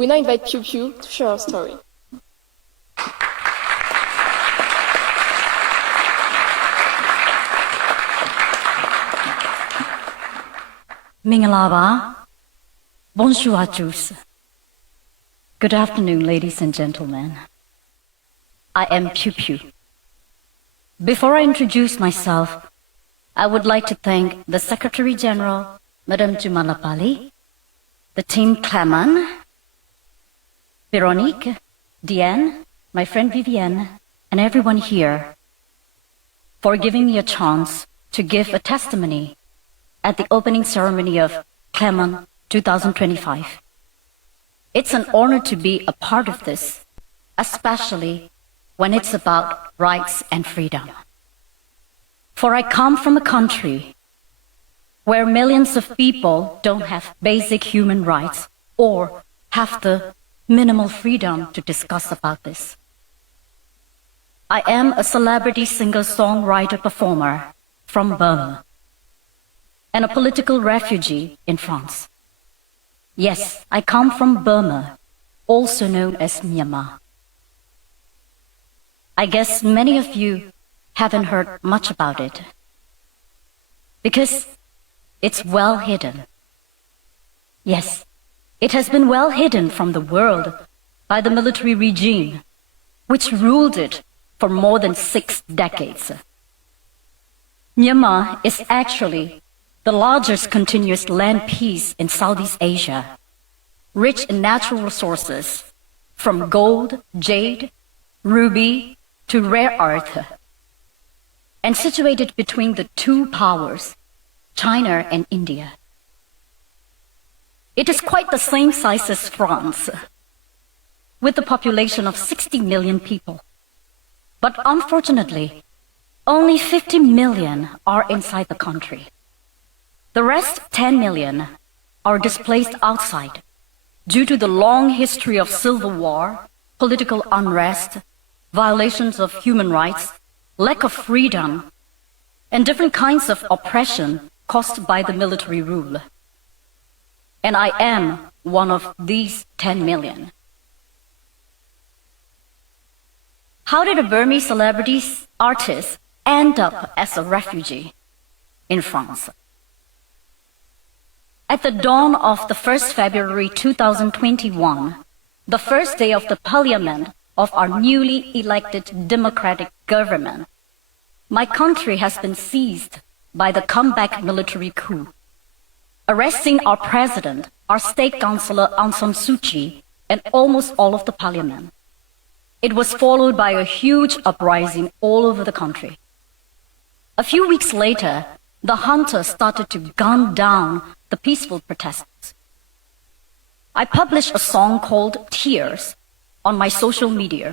We now invite Pew Pew to share her story. မင်္ဂလာပါ Bonjour à tous. Good afternoon, ladies and gentlemen. I am Pew Pew. Before I introduce myself, I would like to thank the Secretary General, Madame Jumalapali, the team Clement, Veronique, Diane, my friend Vivienne, and everyone here for giving me a chance to give a testimony at the opening ceremony of Clement 2025. It's an honor to be a part of this, especially when it's about rights and freedom. For I come from a country where millions of people don't have basic human rights or have the minimal freedom to discuss about this. I am a celebrity singer-songwriter-performer from Burma and a political refugee in France. Yes, I come from Burma, also known as Myanmar. I guess many of you haven't heard much about it, because it's well hidden. Yes, it has been well hidden from the world by the military regime, which ruled it for more than 6 decades. Myanmar is actually the largest continuous land piece in Southeast Asia, rich in natural resources, from gold, jade, ruby, to rare earth, and situated between the two powers, China and India. It is quite the same size as France, with a population of 60 million people. But unfortunately, only 50 million are inside the country. The rest 10 million are displaced outside due to the long history of civil war, political unrest, violations of human rights, lack of freedom, and different kinds of oppression caused by the military rule. And I am one of these 10 million. How did a Burmese celebrity artist end up as a refugee in France? At the dawn of the 1st February 2021, the first day of the parliament of our newly elected democratic government, my country has been seized by the comeback military coup, arresting our president, our state councillor Aung San Suu Kyi, and almost all of the parliament. It was followed by a huge uprising all over the country. A few weeks later, the hunters started to gun down the peaceful protesters. I published a song called Tears on my social media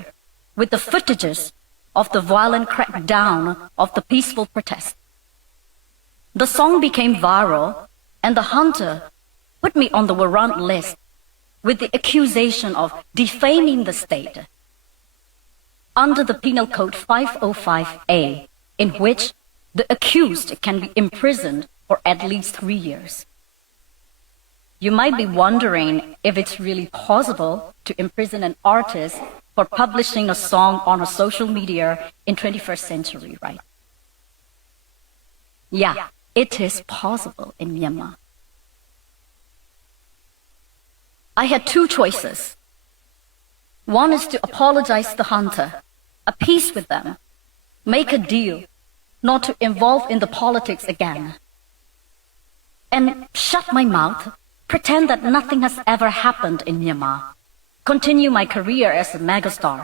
with the footages of the violent crackdown of the peaceful protest. The song became viral and the hunter put me on the warrant list with the accusation of defaming the state under the Penal Code 505A, in which the accused can be imprisoned for at least 3 years. You might be wondering if it's really possible to imprison an artist for publishing a song on a social media in 21st century, right? Yeah, it is possible in Myanmar. I had 2 choices. One is to apologize to the hunter, appease with them, make a deal, not to involve in the politics again, and shut my mouth, pretend that nothing has ever happened in Myanmar, continue my career as a megastar,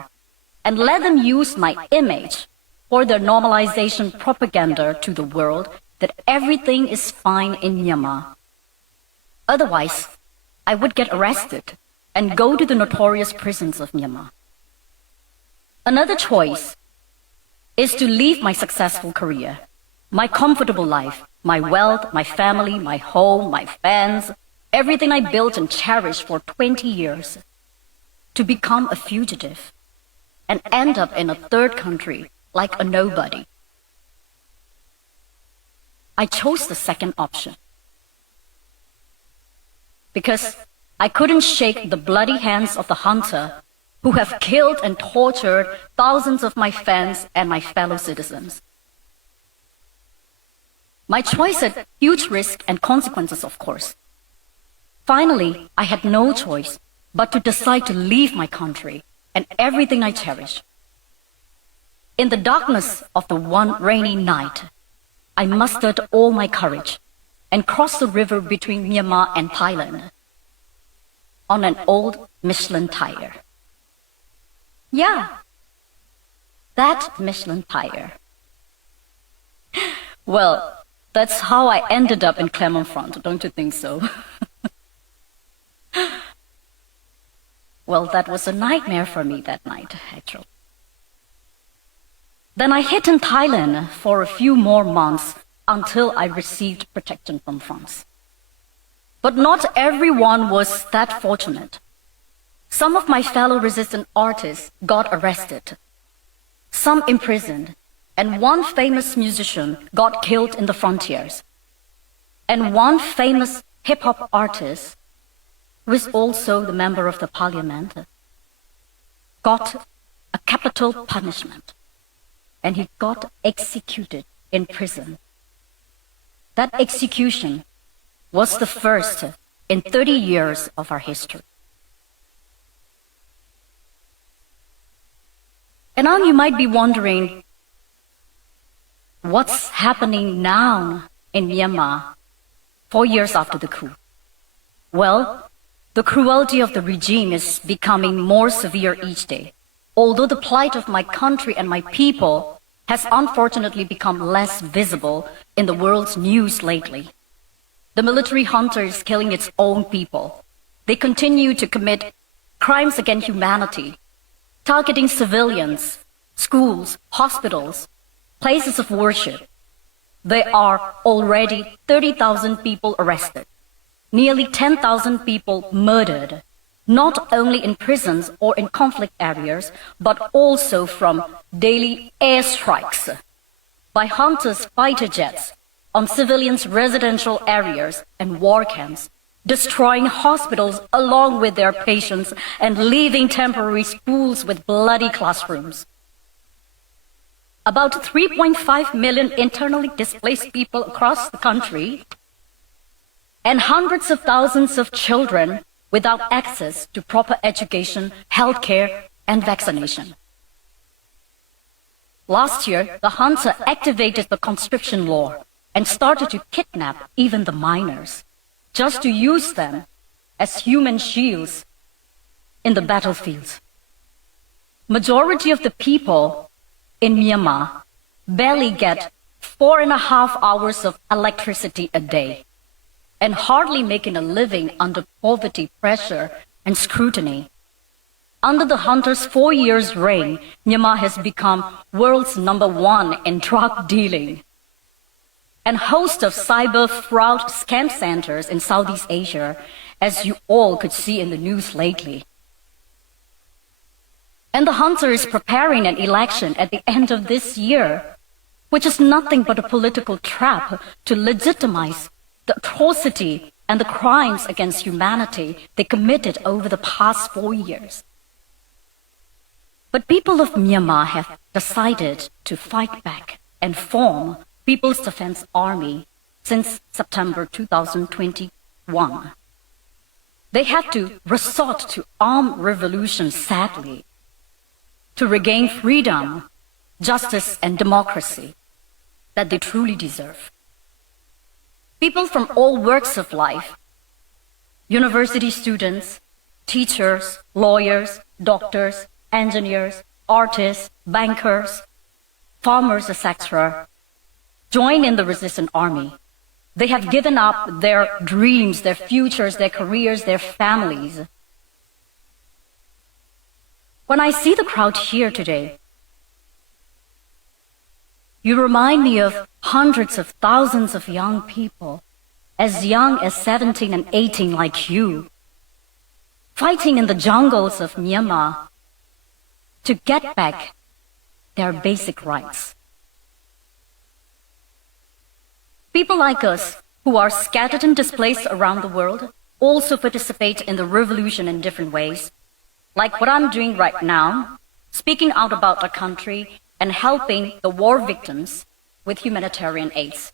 and let them use my image for their normalization propaganda to the world that everything is fine in Myanmar. Otherwise, I would get arrested and go to the notorious prisons of Myanmar. Another choice is to leave my successful career, my comfortable life, my wealth, my family, my home, my fans, everything I built and cherished for 20 years, to become a fugitive and end up in a third country like a nobody. I chose the second option because I couldn't shake the bloody hands of the hunter who have killed and tortured thousands of my fans and my fellow citizens. My choice had huge risk and consequences, of course. Finally, I had no choice but to decide to leave my country and everything I cherish. In the darkness of the one rainy night, I mustered all my courage and crossed the river between Myanmar and Thailand on an old Michelin tire. Yeah, that Michelin tire. Well, that's how I ended up in Clermont-Ferrand, don't you think so? Well, that was a nightmare for me that night, actually. Then I hid in Thailand for a few more months until I received protection from France. But not everyone was that fortunate. Some of my fellow resistant artists got arrested, some imprisoned, and one famous musician got killed in the frontiers. And one famous hip-hop artist, who is also the member of the parliament, got a capital punishment, and he got executed in prison. That execution was the first in 30 years of our history. And now you might be wondering, what's happening now in Myanmar 4 years after the coup? Well, the cruelty of the regime is becoming more severe each day, although the plight of my country and my people has unfortunately become less visible in the world's news lately. The military junta is killing its own people. They continue to commit crimes against humanity, targeting civilians, schools, hospitals, places of worship. There are already 30,000 people arrested, nearly 10,000 people murdered, not only in prisons or in conflict areas, but also from daily airstrikes by hunters' fighter jets on civilians' residential areas and war camps, destroying hospitals along with their patients and leaving temporary schools with bloody classrooms. About 3.5 million internally displaced people across the country, and hundreds of thousands of children without access to proper education, healthcare, and vaccination. Last year, the junta activated the conscription law and started to kidnap even the minors, just to use them as human shields in the battlefields. Majority of the people in Myanmar barely get 4.5 hours of electricity a day and hardly making a living under poverty, pressure, and scrutiny. Under the junta's 4 years' reign, Myanmar has become world's #1 in drug dealing, and host of cyber fraud scam centers in Southeast Asia, as you all could see in the news lately. And the junta is preparing an election at the end of this year, which is nothing but a political trap to legitimize the atrocity and the crimes against humanity they committed over the past 4 years. But people of Myanmar have decided to fight back and form People's Defense Army since September 2021. They had to resort to armed revolution, sadly, to regain freedom, justice, and democracy that they truly deserve. People from all walks of life, university students, teachers, lawyers, doctors, engineers, artists, bankers, farmers, etc., join in the resistant army. They have given up their dreams, their futures, their careers, their families. When I see the crowd here today, you remind me of hundreds of thousands of young people, as young as 17 and 18 like you, fighting in the jungles of Myanmar to get back their basic rights. People like us, who are scattered and displaced around the world, also participate in the revolution in different ways, like what I'm doing right now, speaking out about our country and helping the war victims with humanitarian aids.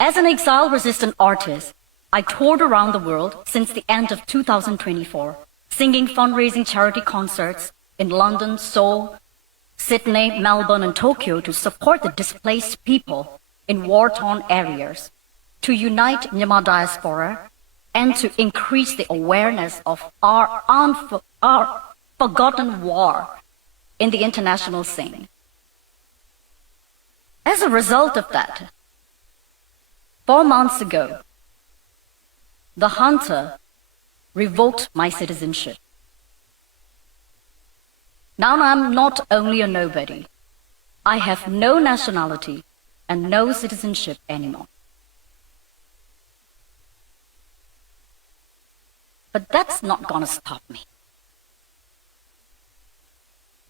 As an exile-resistant artist, I toured around the world since the end of 2024, singing fundraising charity concerts in London, Seoul, Sydney, Melbourne, and Tokyo to support the displaced people in war-torn areas, to unite Myanmar diaspora, and to increase the awareness of our forgotten war in the international scene. As a result of that, 4 months ago, the junta revoked my citizenship. Now I'm not only a nobody, I have no nationality and no citizenship anymore. But that's not gonna stop me.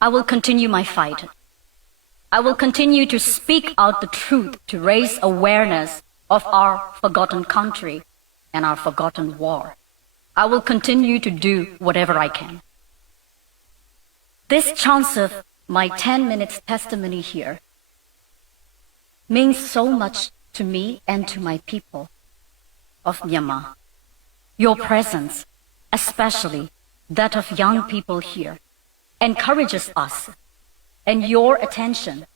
I will continue my fight. I will continue to speak out the truth to raise awareness of our forgotten country and our forgotten war. I will continue to do whatever I can. This chance of my 10 minutes testimony here means so much to me and to my people of Myanmar. Your presence, especially that of young people here, encourages us, and your attention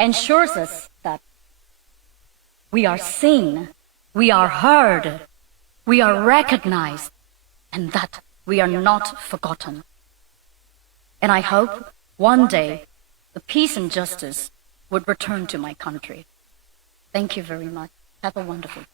ensures us that we are seen, we are heard, we are recognized, and that we are not forgotten. And I hope one day the peace and justice would return to my country. Thank you very much. Have a wonderful day.